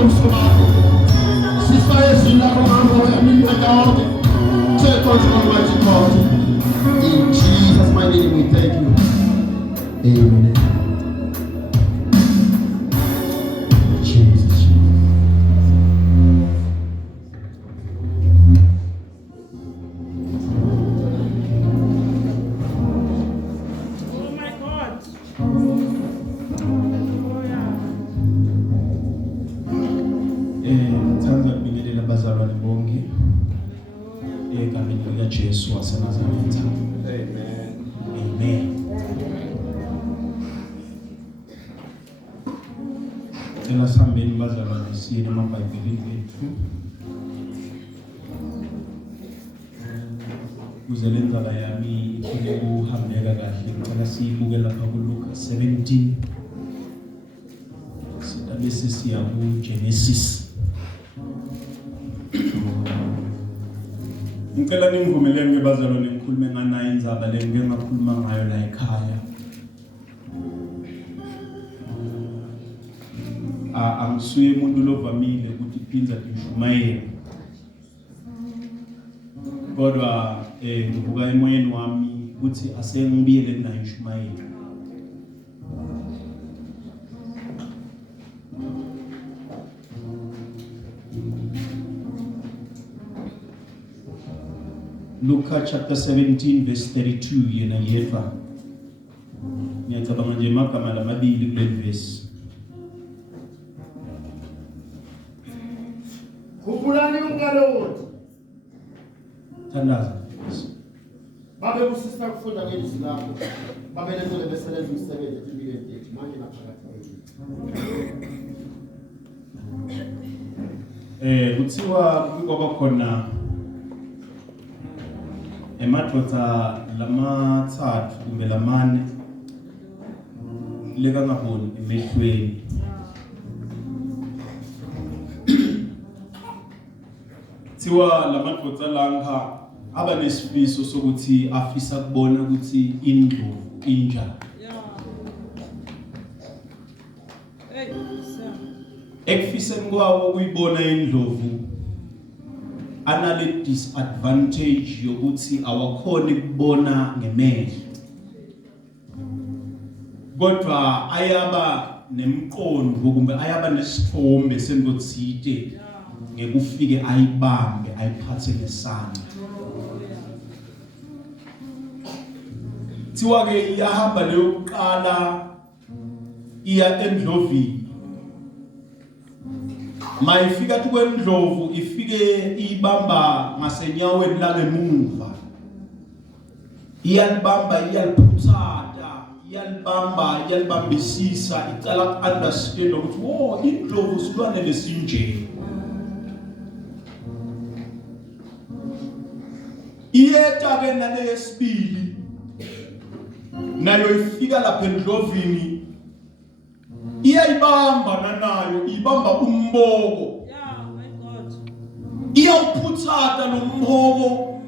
In Jesus' mighty name we thank you. Amen. Jesus. Oh my God. Ngithanda ukubingelela abazalwane bonke egameni likaJesu waseNazaretha. Amen. Amen. Cela sihambeni bazalwane siye emabhayibhelini ethu. Ukuze le ndzaba yami ikhule ukuhambeka kahle, ngicela siyibuke lapha kuLuka 17. Bese siya kuGenesis. Ngicela ningivumeleni ke bazalwane ngikhulume nganayo indzaba le ngeke ngakhuluma ngayo la ekhaya. Angisuye umuntu lovamile ukuthi iphinza dishumayela. Kodwa ngibuka emoyeni wami ukuthi asengibiyele nayo ishumayela. Luka chapter 17 verse 32 yena yedwa. Ngiyacabanga nje magama lamabili kule verse. Khumbulani umkaloti. Thandaza. Babe kusisa kufunda ngelizwi lakho. Babe lezole besebenza umsebenzi empilweni yethu manje naphakathi. Kuthiwa kwaba khona emadodza lamathathu kumbe lamane lekangaboni emehlweni. Thiwa lamadodza langa aba nesifiso sokuthi afisa kubona ukuthi indlovu injani. Ekufiseni kwawo ukuyibona indlovu anale disadvantage yokuthi awakhona ukubona ngemehlo. Kodwa ayaba nemqondo kumbe ayaba nesithombe sengotsite ngekufike ayibambe ayiphathe ngesandla. Thiwa ke iyahamba leyo kuqala iya endlovini. Mayifika kwendlovu ifike ibamba ngasenyaweni langemuva. Iyalibamba iyaliphuthata, iyalibambisisa, icala understand ukuthi indlovu silwane lesinje. Iyeta ke nale yesibili nayo ifika lapha endlovini. Iyayibamba nayo ibamba umboko. Yeah, my God. Iyawuphuthata nomboko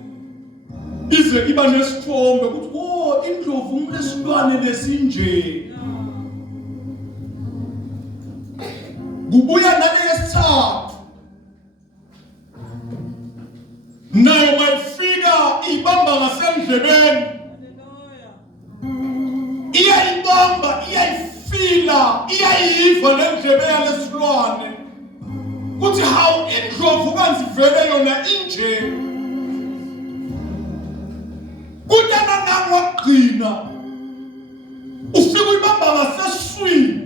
ize iba nesithombe ukuthi indlovu umlesilwane lesinje. Kubuya nale yesithathu nayo mayifika ibamba ngasendlebeni. Iyayibamba iyayifila iyayiva lendlebe yalesilwane kuthi how indlovu kanzi vele yona inje. Kutana nangwagcina ufika uyibamba ngasesiswini.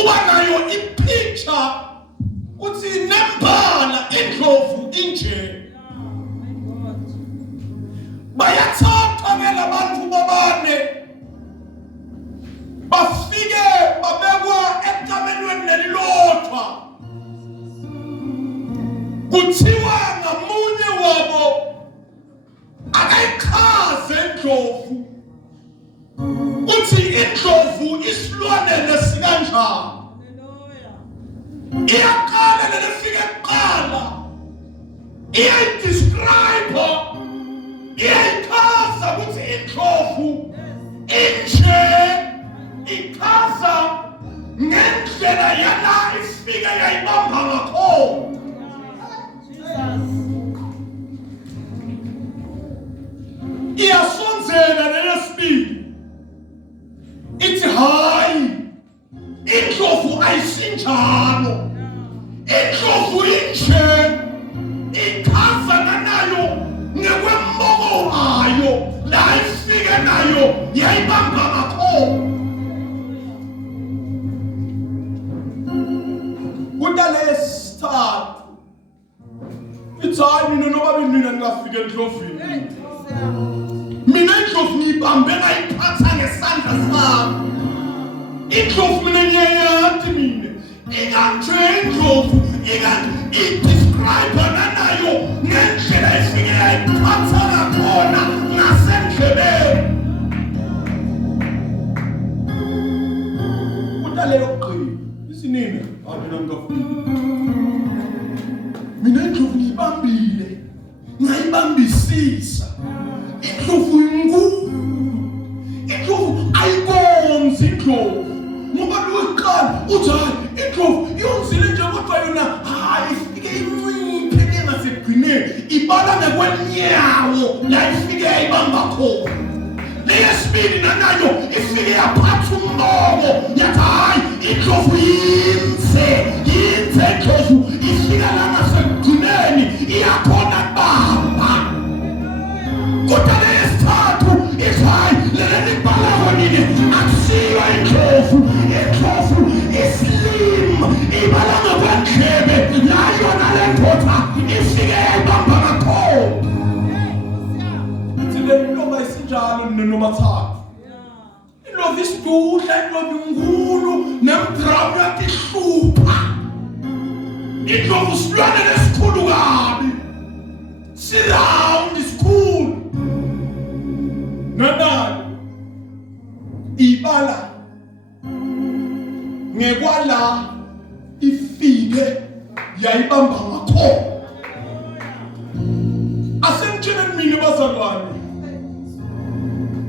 Uba nayo ipicture kuthi nembala indlovu inje. Bayathatha ke labantu babane bafike babekwa ekamelweni lelilodwa. Kuthiwa ngamunye wabo akayichaze indlovu kuthi indlovu isilwane lesikanjani. Iyaqala lelifike kuqala iyayidescribe iyayichaza ukuthi indlovu inje ichaza ngendlela indlela yana ifike yayibamba ngakho. Iyasonzela leyesibili. Ithi hayi. Indlovu ayisinjalo. Indlovu inje. Ikhazana nayo ngekwemboko ayo. La ifike nayo yayibamba ngakho. Lesithathu ithi hayi mina noba mina ngingafika endlovini, mina indlovu ngiyibambe ngayiphatha ngesandla sami. Indlovu mina ngiyayazi mina inganje indlovu idescribe nayo ngendlela ifike yayiphatha ngakhona ngasendlebeni. Leyo qini isinini mina ngingafika. Mina indlovu ngiyibambile ngayibambisisa. Indlovu inkulu. Indlovu ayikonzi indlovu. Ngoba lokuqala uthi hayi indlovu iyonzile nje kodwa yona hayi ifike inciphe engasegcineni. Ibala ngekwenyawo la ifike yayibamba khona. Leyesibili nayo ifike yaphatha umboko yathi hayi indlovu yinze indlovu ifika la ngasegcineni iyakhona kubamba. Kodwa leyesithathu ithi hayi leli balawo nini akusiyo indlovu. Indlovu islim ibala ngakwendlebe la yona le ndoda ifike yayibamba ngakhona. Indlovu isinjalo nobathathu. Indlovu isidudla, indlovu inkulu nemdramu yakhe ihlupha. Indlovu silwane lesikhulu kabi. Siround isikhulu. Nanani ibala ngekwala ifike yayibamba ngakhona. Asemtsheni mina bazalwane.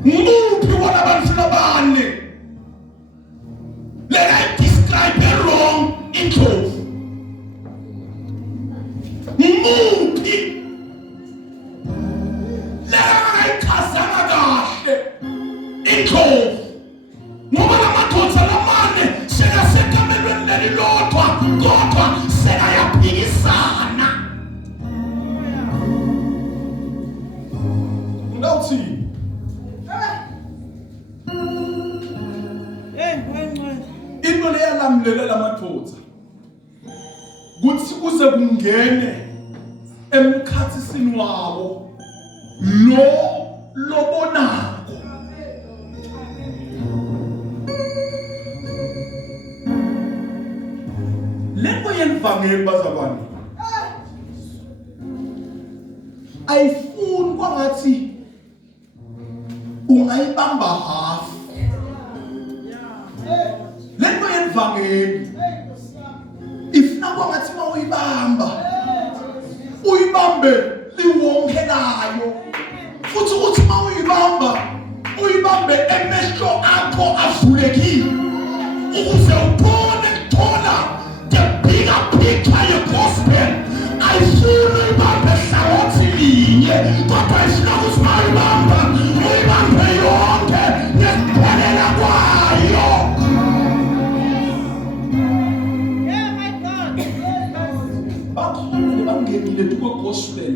Nguphi wona abantu labane lena describe wrong indlovu. Nguphi lena ayichazanga kahle indlovu. Ngoba lamadodza lamane sekasekamelweni lelilodwa kodwa sekayaphikisana. Ngawuthini? Into leyalamlela lamadodza kuthi kuze kungene emkhathisini wabo lo lobonako. Lento yelivangeli bazalwane ayifuni kwangathi ungayibamba hafu. Lento yelivangeli ifuna kwangathi mawuyibamba uyibambe liwonkelayo, futhi uthi uyibambe emehlo akho avulekile ukuze ubone kuthola the bigger picture yegospel. Ayifuni uyibambe hlangothi linye kodwa ifuna ukuthi uyibambe yonke nekuphelela kwayo. Bakhona bangenile kwegospel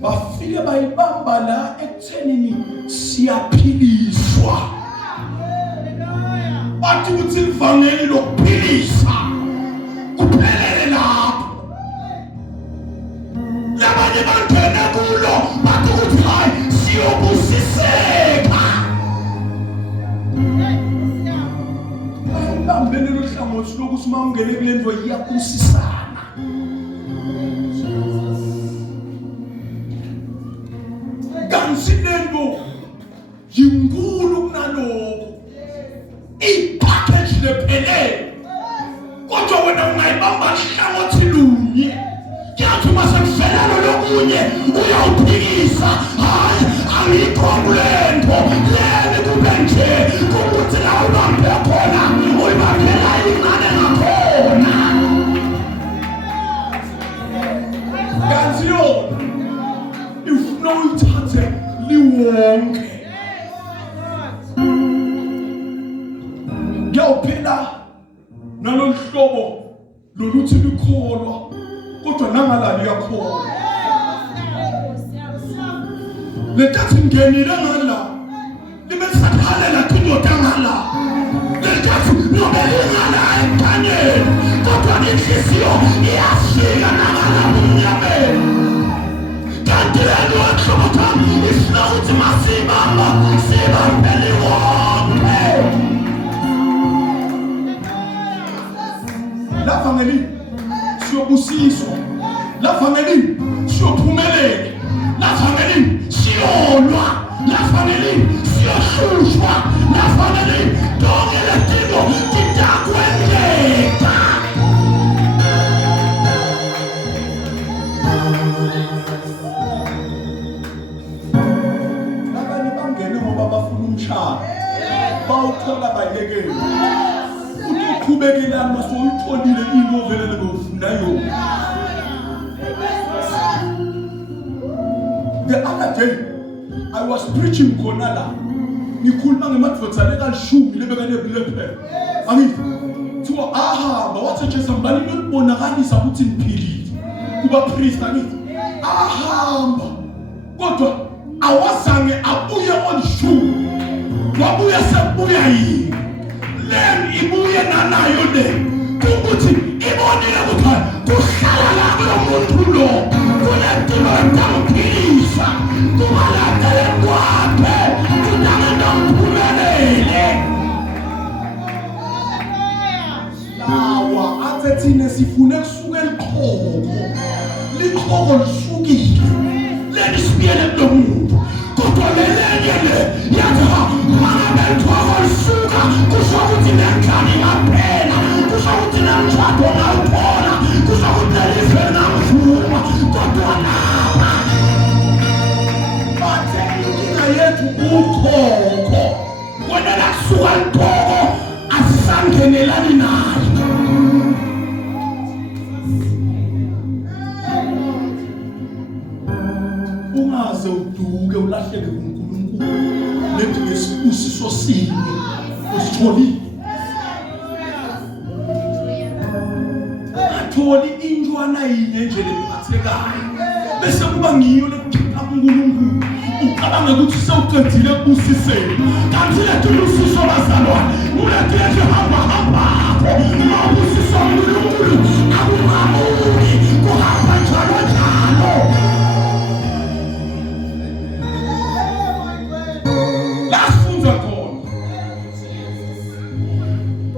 bafike bayibamba la ekuthenini siyaphiliswa. Bathi ukuthi ivangeli lokuphilisa kuphelele lapho. Labanye bangena kulo bathi ukuthi hayi siyobusiseka. Bayibambele lo hlangothi lokuthi uma ungene kule ndvo iyabusisana. Kansilento yinkulu kunalokho. Ipackage lephelele. Kodwa wena ungayibamba hlangothi lunye. Yathi masekuvelelo lokunye uyawuphikisa. Hayi angikho kulento. Leli kube nje ukuthi la ubambe khona uyibambela ingane ngakhona. Kanti yona ifuna uyithathe liwonke. Ngiyawuphila nalolu hlobo loluthi likholwa kodwa nangalali yakholwa. Letathi ngenile ngala libe sakhalela kindoda ngala. Letathi nobe lingala ekhanyeni kodwa inhliziyo iyafika nangala mnyameni. Kanti lento ekhlokha ifuna ukuthi masibamba sibambele wonke. La family siyobusiswa. La family siyophumelela. La family siyolwa. La family siyohlushwa. La family donke lezinto zitakwenzeka. Abanye bangene ngoba bafuna umshado. Bawuthola bayekela. Uqhubekela masuyitholile into ovelele bofuna yona. The other day I was preaching khona la. Ngikhuluma ngemadvodzana kalishumi lebekane bilephe. Angithi thiwa ahamba wathi nje sambani nokubonakalisa ukuthi niphilile. Kuba priest angithi ahamba kodwa awazange abuye onishumi. Wabuye sebuya yini. Len ibuye nanayo le. Ukuthi ibonile ukuthi kuhlala la kulo muntu lo. Kulentilo entamphilisa. Kumalandele kwakhe. Kudangenda mphumelele. Lawa athe thina sifune kusuka eliqhoko. Liqhoko lisukile. Leli sibiyele kulo muntu. Kodwa lelenye le yathi mangabe liqhoko lisuka kusho ukuthi lenhlani ngaphela. Kusho ukuthi namtshado ngawuthola. Kusho ukuthi lelife ngamvuma. Kodwa lapha bathe inkinga yethu ukhokho. Wena lakusuka liqhoko asisangenelani naye. Ungaze uduke ulahleke kuNkulunkulu lethi ngesibusiso sinye usitholile. Atholi injwana yinye nje lephathekayo bese kuba ngiyo lekhipha uNkulunkulu. Ucabanga ukuthi sewuqedile kubusiseni. Kanti lethu lusiso bazalwane ulethe nje hamba. Ubusiso uNkulunkulu akungamuki kuhamba njalo.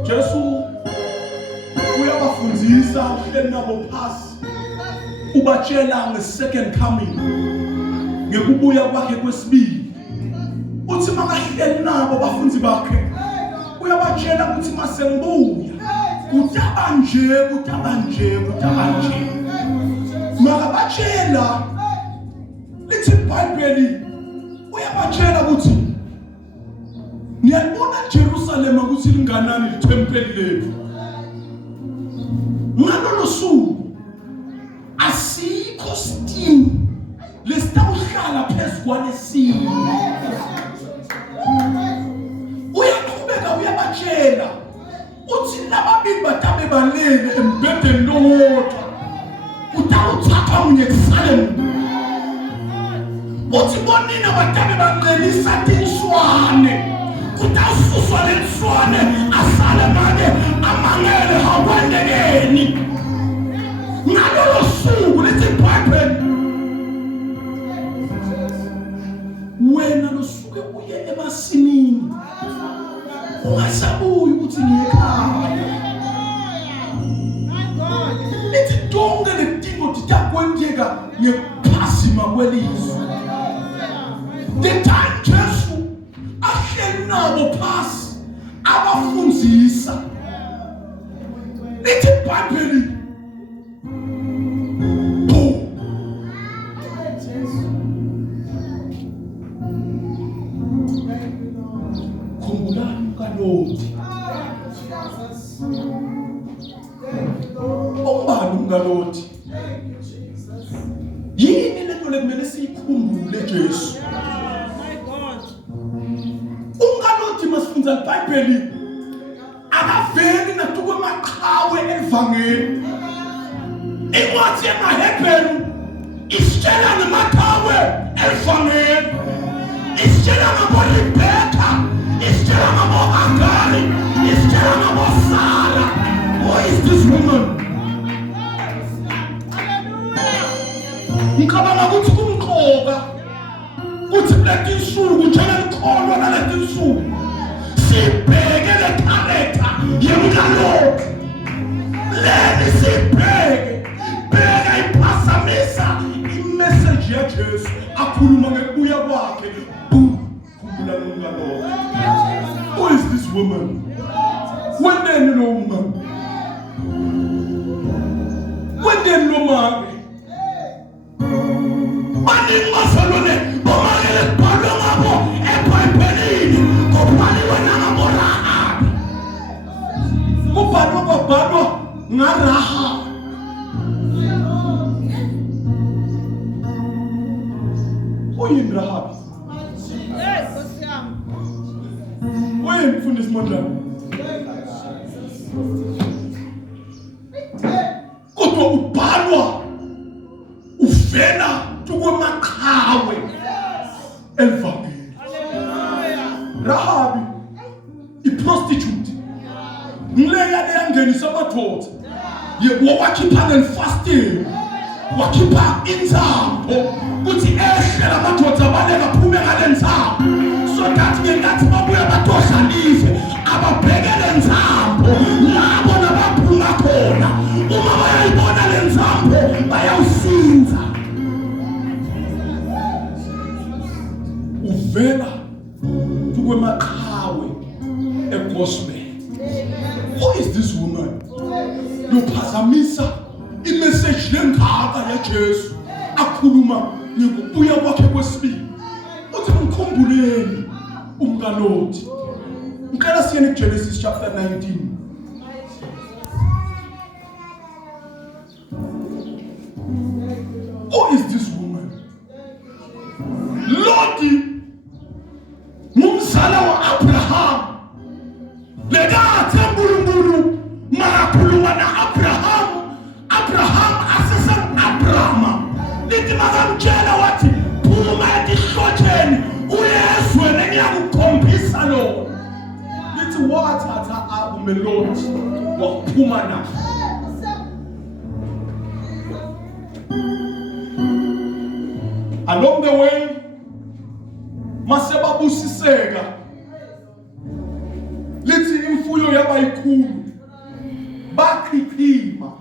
Jesu uyabafundisa uhleli nabo phasi ubatshela nge-second coming ngekubuya kwakhe kwesibili. Uthi makahleli nabo bafunzi bakhe uyabatshela ukuthi masengibuya kutaba nje. Makabatshela lithi iBhayibheli uyabatshela ukuthi niyabona Jerusalem ukuthi linganani lithempeli lethu. Ngalolo suku asikho steam lesitawuhlala phezu kwalesinye. Uyaqhubeka uyabatshela uthi lababili batabe balele embhedeni lowodwa utawuthatha uNyerusalem. Uthi bonina batabe bancelisa tinswane kutasuswa lenswane asale manje amangele hakwendekeni. Ngalolo suku lithi iBhayibheli wena losuke uye emasimini ungasabuyi ukuthi ngiyekhaya. Lithi donke ledingo zitakwenzeka ngephasima kwelizwe. The time Jesu ahleli nabo phasi abafundzisa. Lithi iBhayibheli Okwesibani umngaloti. Yini lento lekumele siyikhumbule Jesu. My God. Umngaloti masifundza iBhayibheli akaveli natukwe maqhawe evangeli. Incwadi yamaHebheru isitshela ngamaqhawe evangeli. Isitshela ngaboRibheka, isitshela ngaboHagari, isitshela ngaboSara. Who is this woman? Ngicabanga ukuthi kumqoka kuthi kuleti insuku njengelikholwa naleti insuku sibheke le character yemngaloti. Leli sibheke bheka iphasamisa imessage yaJesu akhuluma ngekubuya kwakhe. Khumbula umngaloti. Who is this woman? Weneni lo woman? Weneni lo mama? Mani masalone bomangele balo ngabo eBhayibhelini kubhaliwe nangaboRahabi. Kubhalwa ngaRahabi. Uyini Rahabi? Yes, Osam. Uyini mfundisi Mondlane? Kodwa ubhalwa uvela tukwemaqhawe evangeli. Rahabi iprostitute ngileya leyangenisa amadoda wakhipha ngenfasting wakhipha inzambo kuthi ehle lamadoda abaleka phume ngale nzambo so that ngenkathi babuya badoshanise ababhekele nzambo labo nabaphuma khona uma bayayibona le nzambo bayawusinza. Uvela tukwemaqhawe egospel. Who is this woman? Yophazamisa imessage lengaka yaJesu akhuluma ngikubuya kwakhe kwesibili. Uthi mkhumbuleni umngaloti. Ngicela siyene kuGenesis chapter 19. Who is this woman? Loti ngumzala wa-Abraham. Lekathe uNkulunkulu makakhuluma na-Abraham. Abraham asesen-Abrahama. Lithi makamtshela wathi phuma etihlotsheni uyezweni engiyakukhombisa lona. Lithi wathatha umeloti waphuma naye. Along the way, masebabusiseka. Lithi imfuyo yaba ikhulu. Bakhiphima.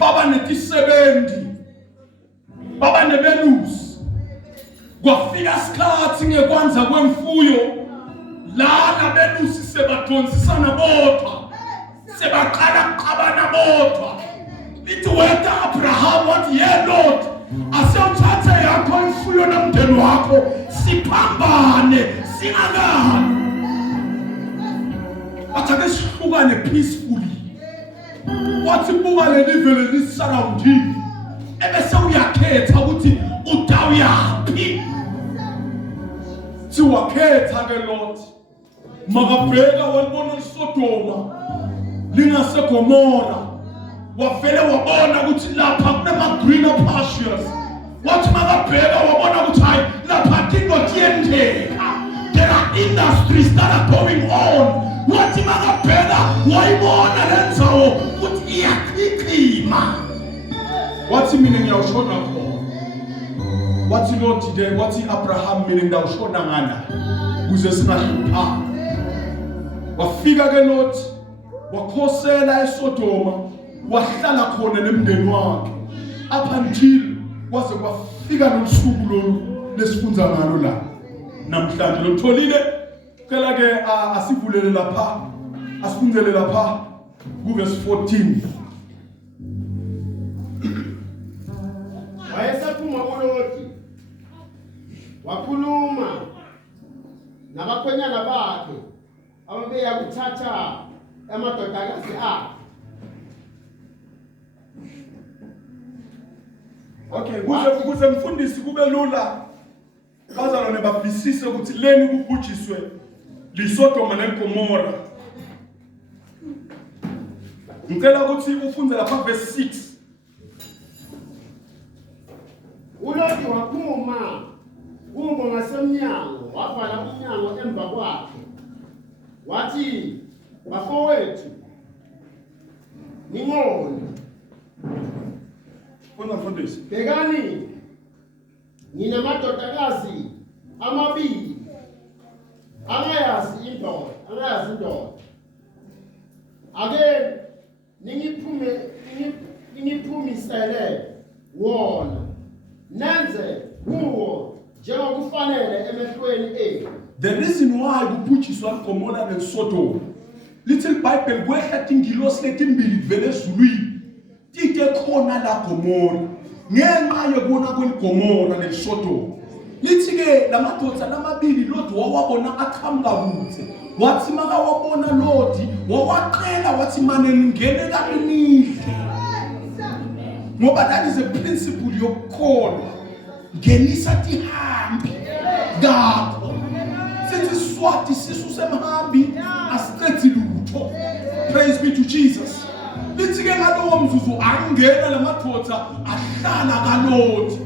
Baba netisebendi. Baba nebelusi. Kwafika isikhathi ngekwanza kwemfuyo. Lana belusi sebadonsisana bodwa. Sebaqala qabana bodwa. Lithi wena Abraham wathi ye Lord asewuthathe yakho imfuyo nomndeni wakho siphambane singakani. Atake sihlukane peacefully. Wathi buka lelivele lisurroundini. Ebese uyakhetha ukuthi utawuyaphi. Siwakhetha ke Lord. Makabheka walibona iSodoma lingaseGomora. Wavele wabona ukuthi lapha kunama-greener pastures. Wathi makabheka wabona ukuthi hayi lapha kingothi yenzeka. There are industries that are going on. Wathi makabheka wayibona lenzawo ukuthi iyakhiqima. Wathi mina ngiyawushona khona. Wathi Lord today, wathi Abraham mina ngiyawushona ngana kuze singahlupha. Wafika ke Lord wakhosela eSodoma. Wahlala khona nemndeni wakhe up until kwaze kwafika nosuku lolu lesifunza ngalo la namhlanje lotholile. Cela ke asivulele lapha asifunzele lapha ku verse 14. Wayesaphuma uLoti wakhuluma nabakhwenyana bakhe ababeya kuthatha amadodakazi akhe. Okay, kuze mfundisi kube lula. Bazalwane bavisise ukuthi leni kubhujiswe liSodoma neGomora. Ngicela ukuthi ufunde lapha verse 6. uLoti waphuma ngasemnyango wavala umnyango emva kwakhe wathi bafowethu ningone Mfundisi. bhekani nginamadodakazi amabili angayazi indoda ake ningiphumisele wona nenze kuwo njengokufanele emehlweni enu. The reason why kubhujiswa iGomora neSodoma. Little Bible kwehla tingilosi letimbili vele ezulwini. Tike khona la Gomora. Ngenxa yokubona kweGomora neSodoma. Lithi ke lamadoda lamabili Loti wawabona aqhamuka kude. Wathi maka wabona Loti wawaqela wathi mane ngene kaminihle. Ngoba that is a principle yokukholwa. Ngenisa tihambi ngakho. Sithi swati sisu semhambi asiqethi lutho. Praise be to Jesus. Lithi ke ngalowo mzuzu angena lamadoda ahlala kaLoti.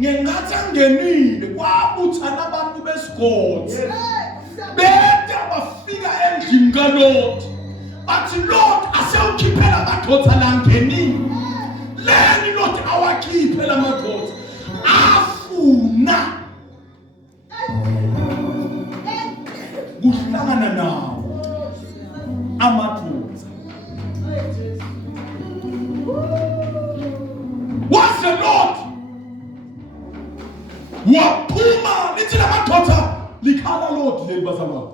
Ngengathi angenile kwabuthana abantu besigodi. Bede bafika endlini kaLoti. Bathi Lord asewukhiphela amadoda la ngenile. Leni Loti awakhiphe la madoda. Afuna kuhlangana nawo amadoda. What's the Lord? Waphuma lithi lamadoda likhala Lord le bazalwane.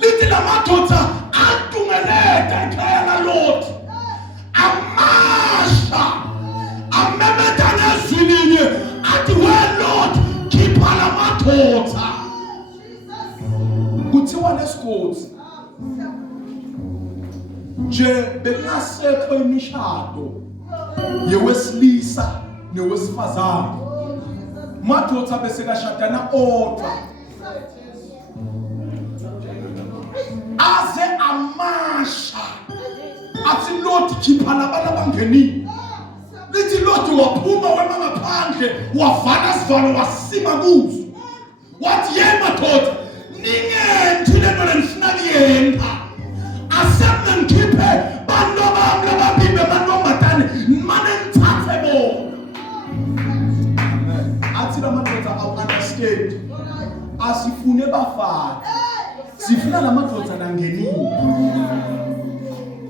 Lithi lamadoda atungeleta ekhaya kaLoti. Amasha amemeta nezwininye athi we Lord khipha lamadoda. Kuthiwa lesigodi nje bengasekho imishado yewesilisa newesifazane. Madoda bese kashadana odwa. Aze amasha athi Lord khipha labana bangenini. Lithi Lord waphuma wema ngaphandle wavala sivalo wasima kuzo. Wathi ye madoda ningenthi lento lenifuna kuyenza. Asemna ngikhiphe bantu bami lababimbe mantombazane mane ngithathe bona. Athi lamadoda awu-understand. Asifune bafana. Sifuna lamadoda nangenini.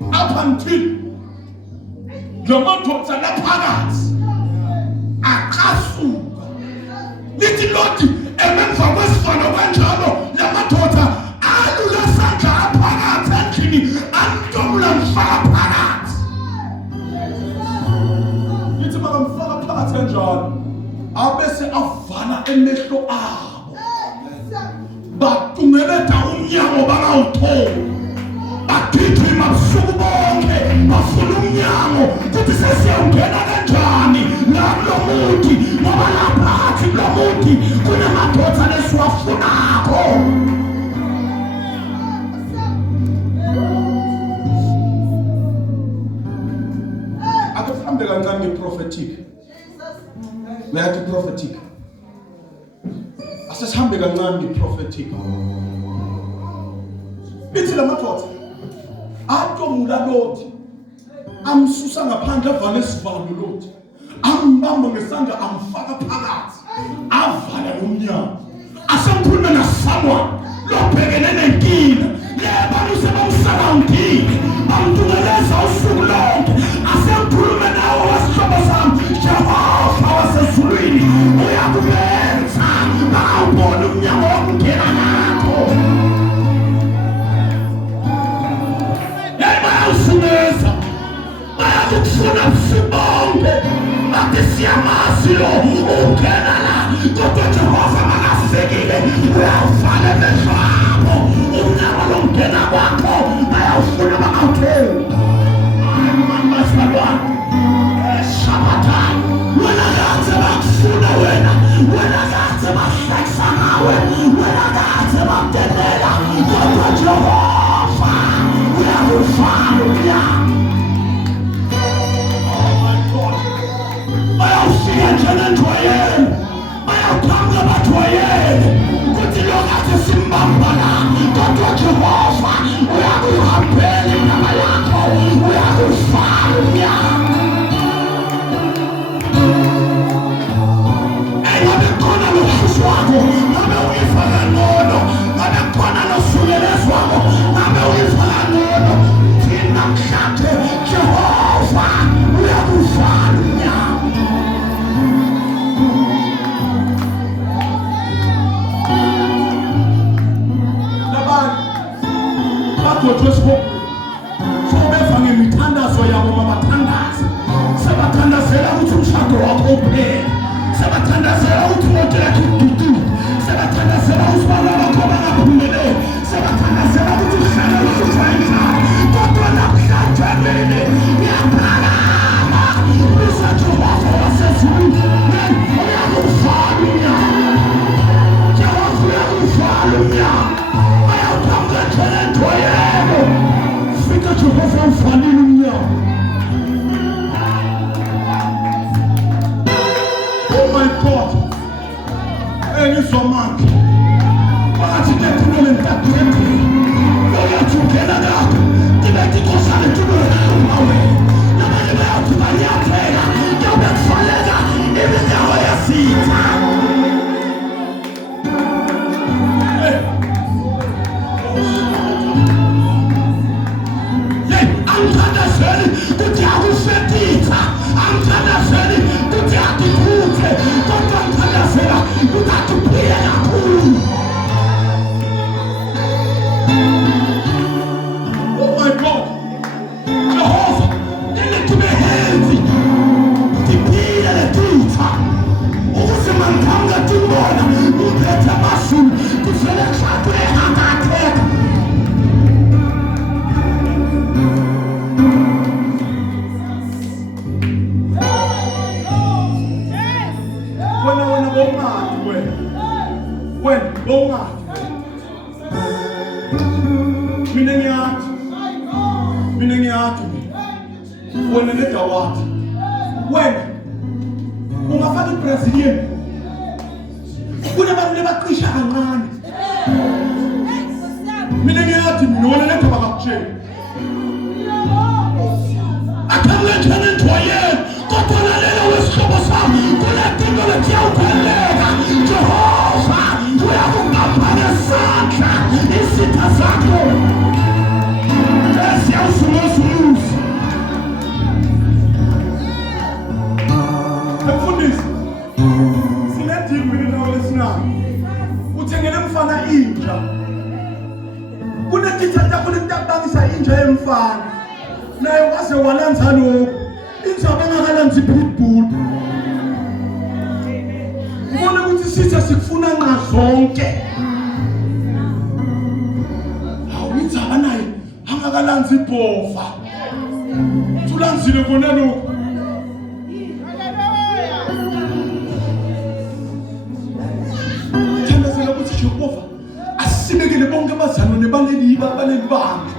Up until lamadoda laphakathi akasuka. Lithi Lord ememva kwesifano kanjalo lamadoda alula sandla aphakathi endlini amntomula mfaka phakathi. Lithi makamfaka phakathi kanjalo abese avala emehlo abo. Batungeleta umnyango bangawutholi. Bagijima busuku bonke bafuna umnyango kuthi sesiyongena kanjani lapho muthi ngoba lapha kulo muthi kunamadoda lesiwafunako. Akuhambe kancane prophetic. Uyathi prophetic. Asesihambe kancane prophetic. Lithi lamadoda atomula Loti amsusa ngaphandle avale isivalo Loti ambamba ngesandla amfaka phakathi avala umnyango. Asemkhuluma na someone lobhekene nenkinga lebantu sebamsurroundile bamtungeleza usuku lonke. Asemkhuluma nawe wasihlobo sami Jehova wasezulwini uyakubenza bawubona umnyango wokungena nakho. Usuneza bayakufuna sibonke ati siyamazi lo ungena la kodwa Jehova makafikile uyavala amehlo abo umnyango longena kwakho bayawufuna bakawuthenga. Hayi mani bazalwane eshabatani wena yathi Oh my God. Bayawushiya njena Ncongwane. Bayawuthanda abaThwayeni. Kuthi lokhu simbambana. Kodwa Jehova uyakuhambela igama lakho. Uyakuvala umnyango. Ngabe khona lokuhlushwa kwakho, ngabe uyifaka ngcono, ngabe khona losukelezwa kwakho, ngabe uyifaka ngcono. Thina mhlawumbe Jehova uyakuvala umnyango. Labantu bagcotshwe esibhokweni. So beva ngemithandazo yabo babathandaza. Sebathandazela ukuthi umshado wakho uphele. Sebathandazela ukuthi imoto yakho idudu. Sebathandazela ukuthi baba bakho bangaphumeleli. Sebathandazela ukuthi uhlale usushayisa. Kodwa namhlanje mina ngiyaphakama. Bisa Jehova wasezulwini. Uyakuvala umnyango. Jehova uyakuvala umnyango. Ayawuthanda njena Ncongwane. Fika Jehova uvalile umnyango. Oh my God. Engizomanga. Bathi lethule lentathu. Loyathi ungena lapho. Ndibethi ikhosana tulo mawe. Nabanye bayathi banyathela. Ngiyobe kuvaleka iminyawo yasitha. Angithandazeli kuthi akufetitha. Angithandazeli kuthi akukhuthe. Kodwa angithandazela kuthi akuphile kakhulu. Oh my God. Jehova, ngithi beheavy. Ndiphile letitha. Ukuze mangithanga timbona. Ngiphethe amashumi. Kuvele kushadwe heart-attack. Mina ngiyathi wena nedawati wena ungafaka iBrazilian kunabantu lebaqisha kancane. Mina ngiyathi wena nedaba kakutshela akamle njena Ncongwane. Kodwa lalela wesihlobo sami kuledingo lethi yawupheleka. Jehova uyakubamba ngesandla izitha zakho eziyawusuluza. Mfundisi, sinedingo nawo lesinani. Uthengele mfana inja. Kunetitha yakho letabangisa inja yemfana. Naye waze walanza lokho. Injaba engakalanzi pitbull. Ubona ukuthi sitha sikufuna nqa zonke. Hawu injaba naye angakalanzi ibhova. Ulanzile kona lokho. Thandazela ukuthi Jehova asibekele bonke abazalwane baleli bami.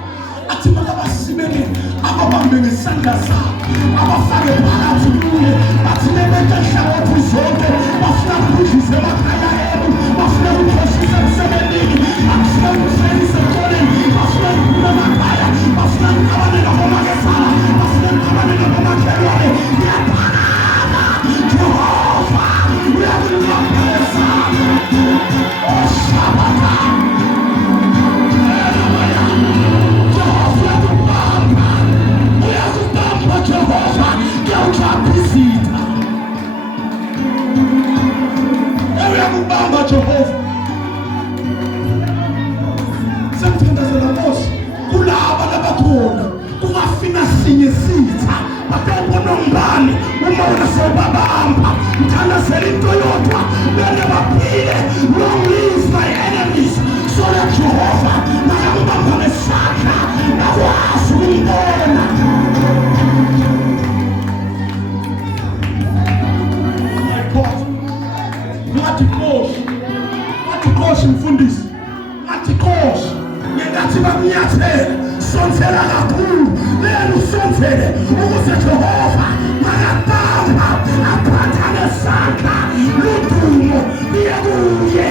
Athi makabasibekele ababambe ngesandla sakho. Abafake phakathi kuye. Bathi nebeka hlabathi zonke. Bafuna ukudlisa emakhaya enu. Bafuna ukukhoshisa emsebenzini. Bafuna ukuhlelisa ekoleni. Bafuna ukuphuma emakhaya. Bafuna ukukabane nabomakhelwane. Bafuna ukukabane nabomakhelwane. Ngiyaphakama. Jehova uyakulambisa. Oh Shabata. Jehova, ngiyawuchaphizitha. Uyakubamba Jehova. Sengithandazela Nkosi kulaba labakhona kungafina sinye sitha batawubona ngibani uma unasebabamba. Ngithandazela into yodwa bene baphile. Long live my enemies. So that Jehova nakangibamba ngesandla nakwazi ukumbona. Ngathi mfundisi, ngathi Nkosi, ngengathi bakunyathela, sonsela kakhulu, ngivele ukuze Jehova makabamba aphatha ngesandla ludumo liye kuye.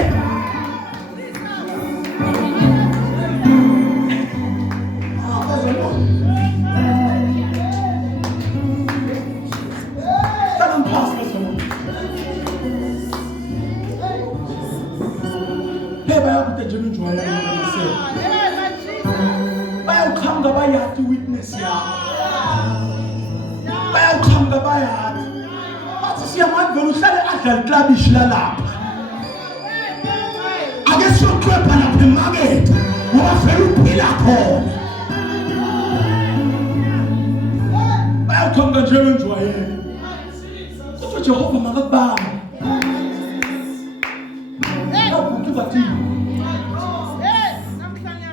Bayakuthi nje Ncongwane ngisele bayawuqhamuka bayathi witness yakho bayawuqhamuka bayathi bathi siyamazi vele uhlale adlala iklabishi lalapha ake siyoqwepha lapha emakethe ngoba vele uphila khona bayawuqhamuka nje Ncongwane kodwa Jehova makakubamba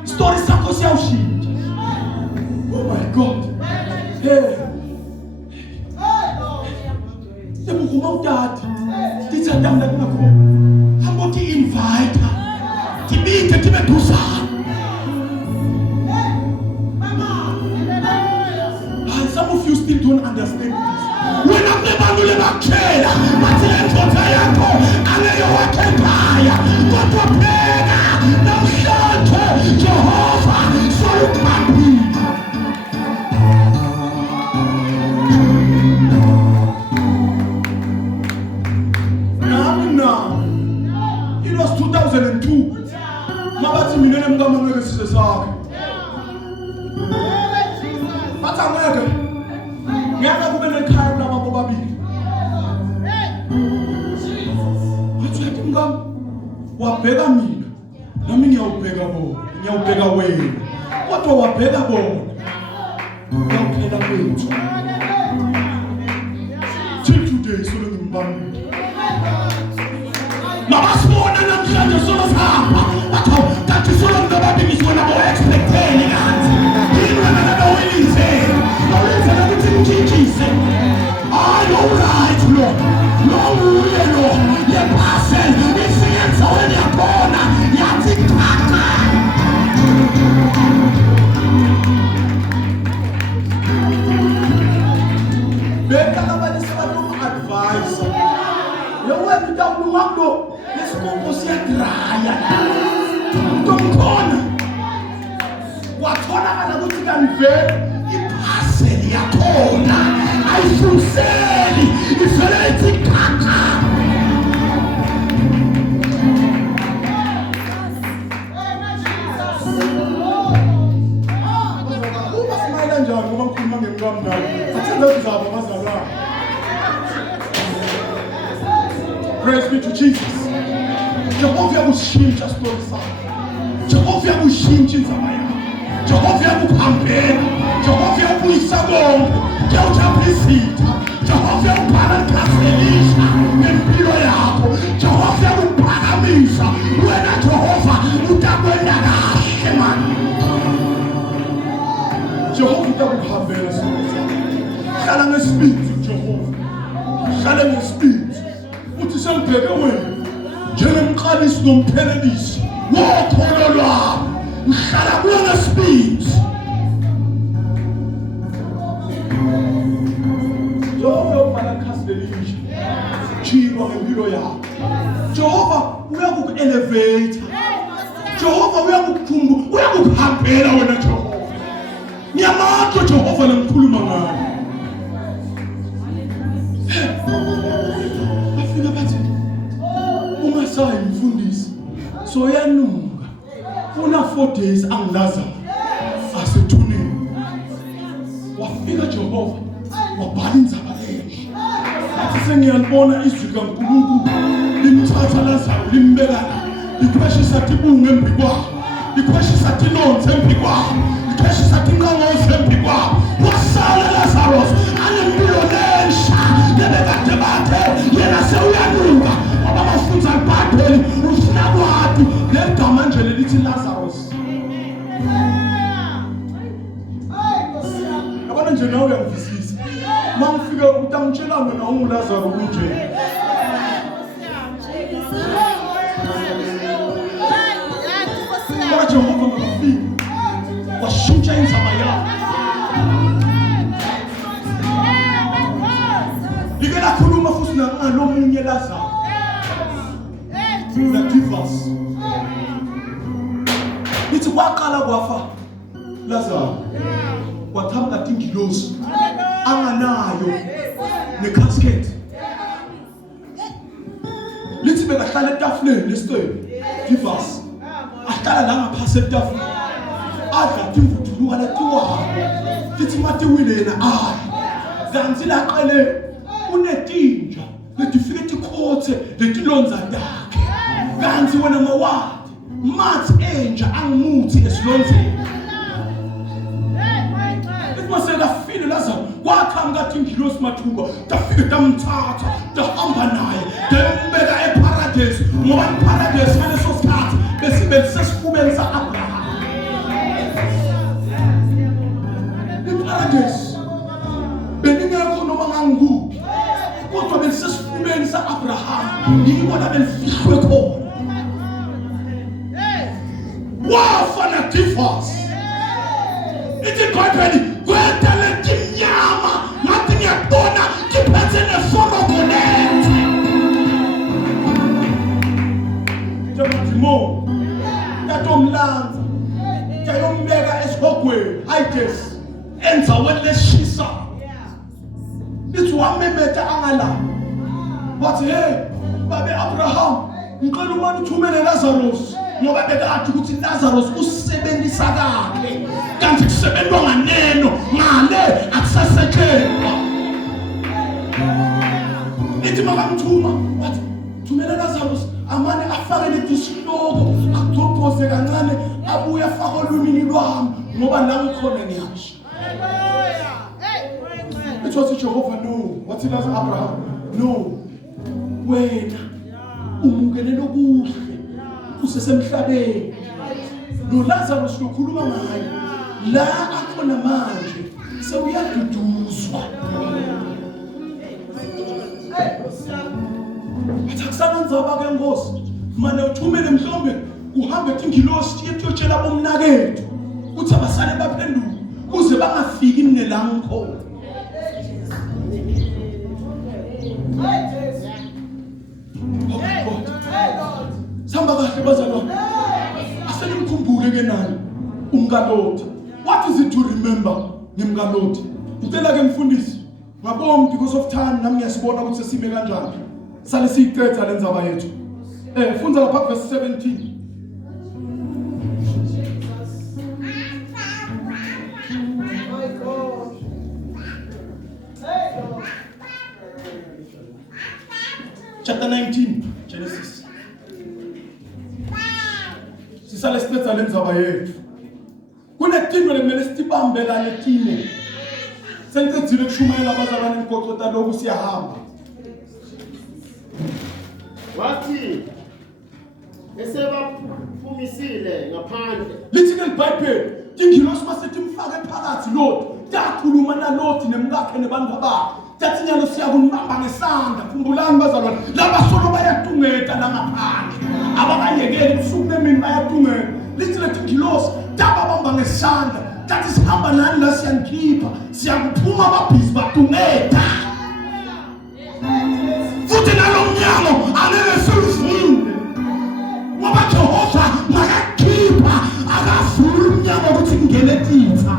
story sakho siyawushintsha. Oh my God. Hey. Sebukuma utata. Tithanda mina ngakho. Hamba uthi invite. Tibite tibe duzana. Some of you still don't understand this. When I'm never going to bakela, matilentota yakho, aleyo wakentaya, kodwa phela namhlanje Jehova solukhambile. Now, it was 2002. Mabathi mina nemkamangeke sise sakhe. Bathi angeke. Ngiyana kube nekhaya laba bobabili. Athi mngam wabheka mina nami ngiyawubheka bona. Ngiyawubheka wena. Kodwa wabheka bona. Ngiyawuphela kwethu. Till today solo ngimbambile. Mabasibona namhlanje solo sihamba. Batho kanti solo ngababili sibona bo expecteni ngathi. Yini wena nabawelise. Awenzela ukuthi ngijikise. Are you right lo? Lo uye lo. Le parcel isiyenza wena yabona. Yathi kaka. Beka nabalisa abantu advice. Yewena utawulungando lesikopho siyadraya. Ncongwane. Watholakala ukuthi kanivele iparcel yakhona ayifuseli ivele ithi kaka. Uba simayela njani ngoba ngikhuluma ngemkamnalo athanda ukuzaba ngazalwana. Praise be to Jesus. Jehova yakushintsha story sakho. Jehova yakushintsha inzaba yakho. Jehova yakuhambela. Jehova yakubuyisa konke. Yakujabulisa. Jehova yakuphakamisa ngempilo yakho. Jehova yakuphakamisa. Wena Jehova utakwenda kahle man. Jehova utakuhambela sona. Hlala ngesibindi Jehova. Hlala ngesibindi. Uthi sengibheke wena njengemqalisi nomphelelisi wokholo lwami. Uhlala kulo ngesibindi. Jehova ubhala khasilelisha. Jiro ngempilo yakho. Jehova uyakuelevate. Jehova uyakuhambela wena Jehova. Ngiyamazi Jehova lengikhuluma ngayo. Bafika bathi ungasayi mfundisi. So yanuka. Una 4 days angilaza. Asethuneni. Wafika Jehova wabhala inzaba enhle. Athi sengiyalibona izwi kaNkulunkulu limthatha Lazaro limbeka la. Likhweshisa tibunge embi kwawo. Likhweshisa tinonze embi kwawo. Likhweshisa tinqongozo embi kwawo. Wasala Lazarus anempilo lensha. Nebekade bathe yena sewuyanuka. Ngoba bafunza libhayibheli ufuna kwathi legama nje lelithi Lazarus. Yabona nje nawe uyangivisisa. Mangifika utangitshela mina unguLazaro kunje. Jehova makafika washintsha inzaba yakho. kwaqala kwafa Lazarus wathamba ingilosi anganayo necasket lithi bekahlala etafuleni lesitweni divas ahlala la ngaphasi etafuleni adla imvuthuluka letiwa lithi matiwile yena kanti laqele unetinja letifike tikhothe letilonza takhe kanti wena mawadi mathi enja angimuthi esilonzeni masekafile Lazarus wakhanga kathi ingilosi mathuba tafike tamthatha tahamba naye dembeka eparadise ngoba iparadise ngaleso sikhathi besibesesifubeni sa-Abraham iparadise beningekho noma ngangikuphi kodwa besesifubeni sa-Abraham yibona belifihlwe khona wafa naDivas ithi iBhayibheli kwenta letimnyama ngathi ngiyabona kiphethe nefonogonete Mo tatomlanza tayombeka esihogweni ayidesi endzaweni leshisa lithi wamemeta angala wathi hey babe Abraham ngicela umane uthumele Lazarus ngoba bekathi ukuthi Lazarus usebenzisa kakhe kanti kusebenzwa nganeno ngale akusasekhela ithi makamthuma wathi thumela Lazarus amane afake lesihloko agcobhoze kancane abuye afake olumini lwami ngoba la ngikhona ngiyasho it was Jehovah no wathi Abraham no wena umukelelo kuhle usesemhlabeni lo Lazarus lokhuluma ngaye la akhona manje sewuyaduduzwa athakusebenza bake Nkosi manje uthumele mhlombe uhambe ingilosi yetshela bomnakethu uthi abasale baphenduka kuze bangafiki la ngikhona samba kahle bazalwane asenimkhumbule ke nani umkaloti what is it to remember ngimkaloti ngicela ke mfundisi ngabonga because of time nami ngiyasibona ukuthi sesime kanjani sale siyiqedza lenzaba yethu funza lapha verse 17 chapter 19 Genesis sisale siqedza lenzaba yethu kunetimo lemele sitibambe la letimo sengicedzile kushumayela abazalwane emgoqota lokhu siyahamba wathi esebaphumisile ngaphandle lithi ke iBhayibheli ingilosi masithi mfake phakathi Lord takhuluma naLord nemkakhe nebantu bakhe tathi nyalo siyakunibamba ngesandla khumbulani bazalwane laba solo bayatungeta la ngaphandle abakanyekeli usuku nemini bayatungeta lithi lethi ingilosi tababamba ngesandla tathi sihamba nani la siyankhipha siyakuphuma ababhizi batungeta futhi nalomnyango angeke siluvule ngoba Jehova makakhipha akavula umnyango ukuthi kungene titha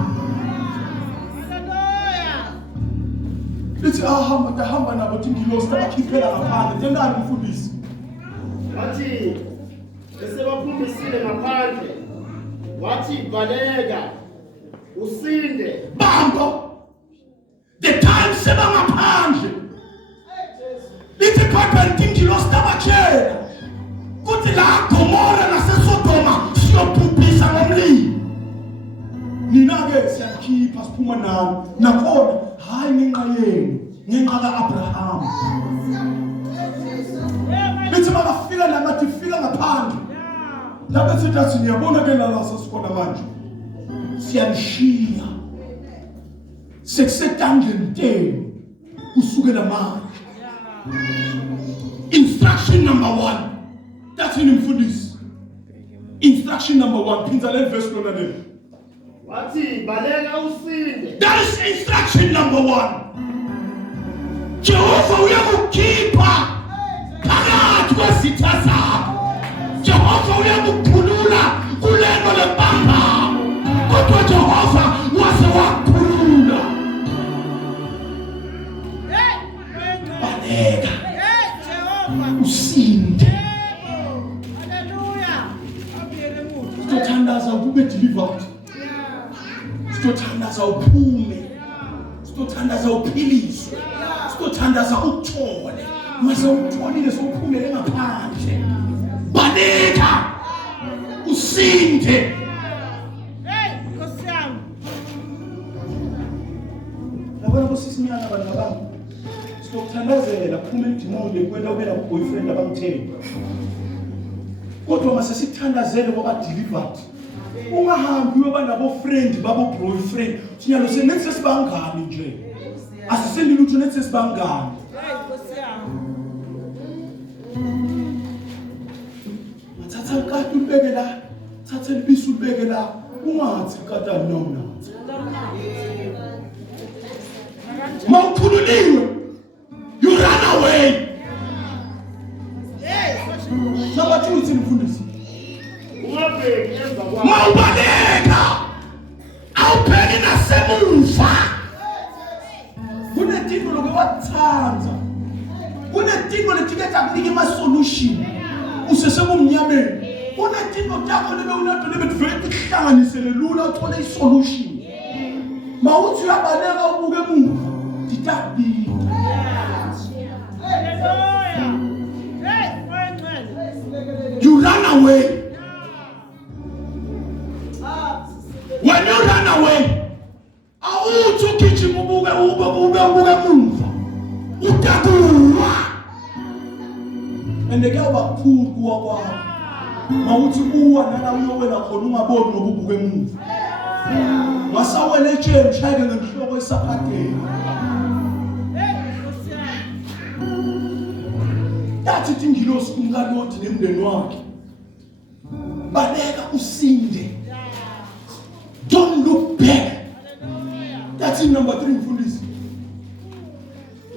lithi ahamba nabo ingilosi tabakhiphela ngaphandle tengani mfundisi wathi esebaphumisile ngaphandle wathi baleka usinde bambo the time sebangaphandle lithi iBhayibheli ingilosi tabachela kuthi la Gomora naseSodoma siyobhubhisa ngomlilo nina-ke siyakhipha siphuma nani nakhona hayi ngenxa yenu ngenxa ka-Abraham lithi makafika namathi fika ngaphandle labe sithi athi niyabona ke la sesikhona manje siyanishiya sekusetandleni tenu kusukela manje instruction number 1 that's in mfundisi instruction number 1 phinza le verse lona le wathi baleka usinde that is instruction number 1 Jehova uyakukhipha phakathi kwezitha zakho Jehova uyakukhulula kulento lebamba kodwa Jehova wase wakhulula. Baleka usinde. Sitothandaza ube delivered. Sitothandaza uphume. Sitothandaza uphiliswe. Sitothandaza ukuthole. Mase utholile sokuphumele ngaphandle. Baleka usinde. Nkosi yami. Labona kusisinyana abantu abantu. Sitothandazela kuphuma endimule kwenda ube nabo boyfriend abamthemba. Kodwa mase sithandazele ngoba delivered. Ungahambi uyoba nabo friend babo boyfriend. Sinyalo senenze sibangani nje. Asisendile ukuthi nenze sibangani. Nkosi yami. Thatha ikati ubeke la. Thatha ibisi ubeke la. Ungathi ikati noma. Mawukhululiwe. You run away. Number 2 uthi mfundisi. Ungabheki emva kwakho. Mawubaleka. Awupheli nasemuva. Kunedingo lokwathanda. Kunedingo letiketha kunike ama solution. Usesebumnyameni. Kunedingo takho lebe unato lebe tuvele kuhlanganisele lula uthole isolution. Mawuthi uyabaleka ubuke emuva. Ditakbika. You run away. When you run away, awuthi ugijima ubuke emuva. Utakuwa. And kuyaba kukhulu kuwa kwakho. Mawuthi uwa nala uyowela khona ungaboni ngobubuke emuva. Masawele ejele shayeke ngenhloko esaphatheni. Yathi ingilosi kumkaLoti nemndeni wakhe. Baleka usinde. Don't look back. That's in number 3 mfundisi.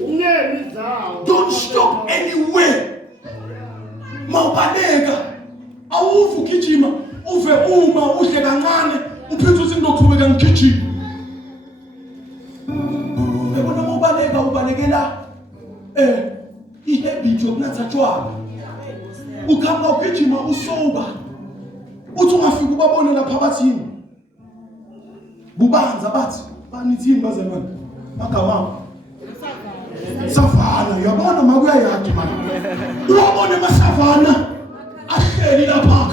Ungemi zawo. Don't stop anywhere. Mawubaleka. Awuvu ugijima, uve uma uhle kancane, uphethe uthi ngizoqhubeka ngigijima. Yabona mawubaleka ubalekela ihabit yokunatha tshwala. Ukhamba ugijima usoba. Uthi ungafika ubabone lapha bathini. Bubanza bathi banithini bazalwane. Magama. Savana, yabona makuyayakhe manje. Uwabone masavana. Ahleli lapha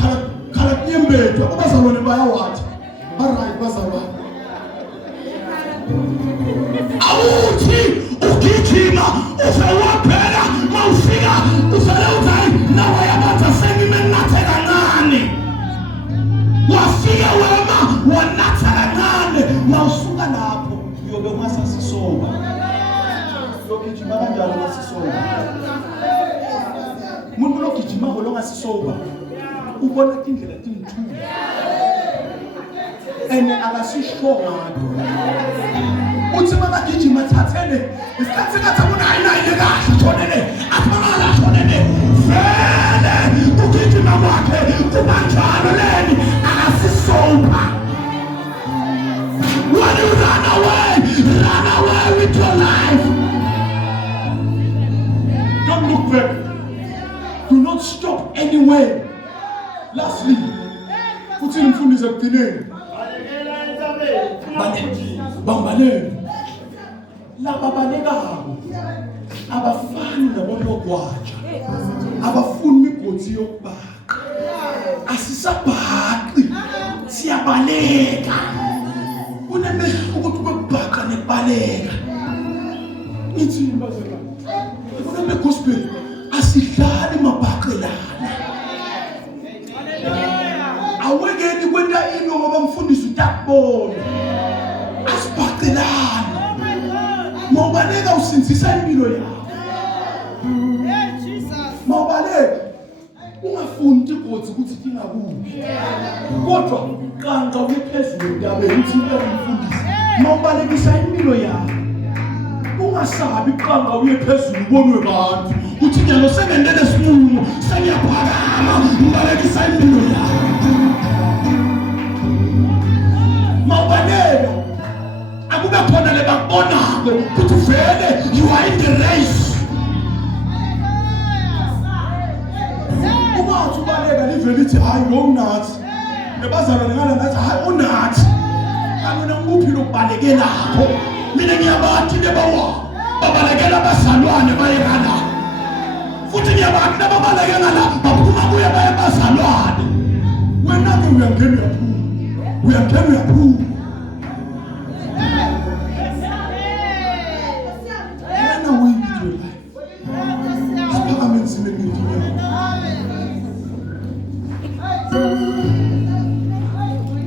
khala kunyembethu abazalwane bayawathi. Alright bazalwane. Awuthi ugijima usewaphela mawufika uvele uthi nawe yabatha sengimenathe kancane. Wafika wema wanatha kancane Mawusuka lapho uyobe ungasasisoba. Uyogijima kanjalo ngasisoba. Umuntu ogijima ngolongasisoba ubona indlela tinthulu. Ene akasisho ngado. Uthi makagijima thathele isikhathi kathabona ayinayo kahle thonele aphakala thonele vele ugijima kwakhe kubanjalo leni akasisoba. When you run away with your life. Don't look back. Do not stop anywhere. Lastly, uthi mfundisi ekugcineni. Balekela entabeni. Bambalele. Laba balekako abafani nabonogwaja. Abafuni imigodi yokubhaqa. Asisabhaqi. Siyabaleka. Kunemehluko ukuthi ukubhaqa nebaleka. Ithi bazalwane. Kuneme gospel asidlali mabhaqelana. Awekeni kwenta into ngoba mfundisi utakubona. Asibhaqelana. Mawubaleka usinzisa impilo yakho. Mawubaleka ungafuni igodi ukuthi ingakubi. Kodwa qanqa uyephezulu entabeni uthi uyamfundisa. Mawubalekisa impilo yakho. Ungasabi qanqa uyephezulu ubonwe abantu. Uthi nyalo sengendele simumo sengiyaphakama ngibalekisa impilo yakho. kube khona lebakubonako ukuthi vele you are in the race. Uma uthi ubaleka livele lithi hayi ngowunathi nebazalwane ngala ngathi hayi unathi kanona ngikuphi lokubalekelaho. Mina ngiyabathi lebawa babalekela abazalwane bayekala futhi ngiyabathi lebabaleke ngala baphuma kuye baye abazalwane. Wena ke uyangena uyaphuma uyangena uyaphuma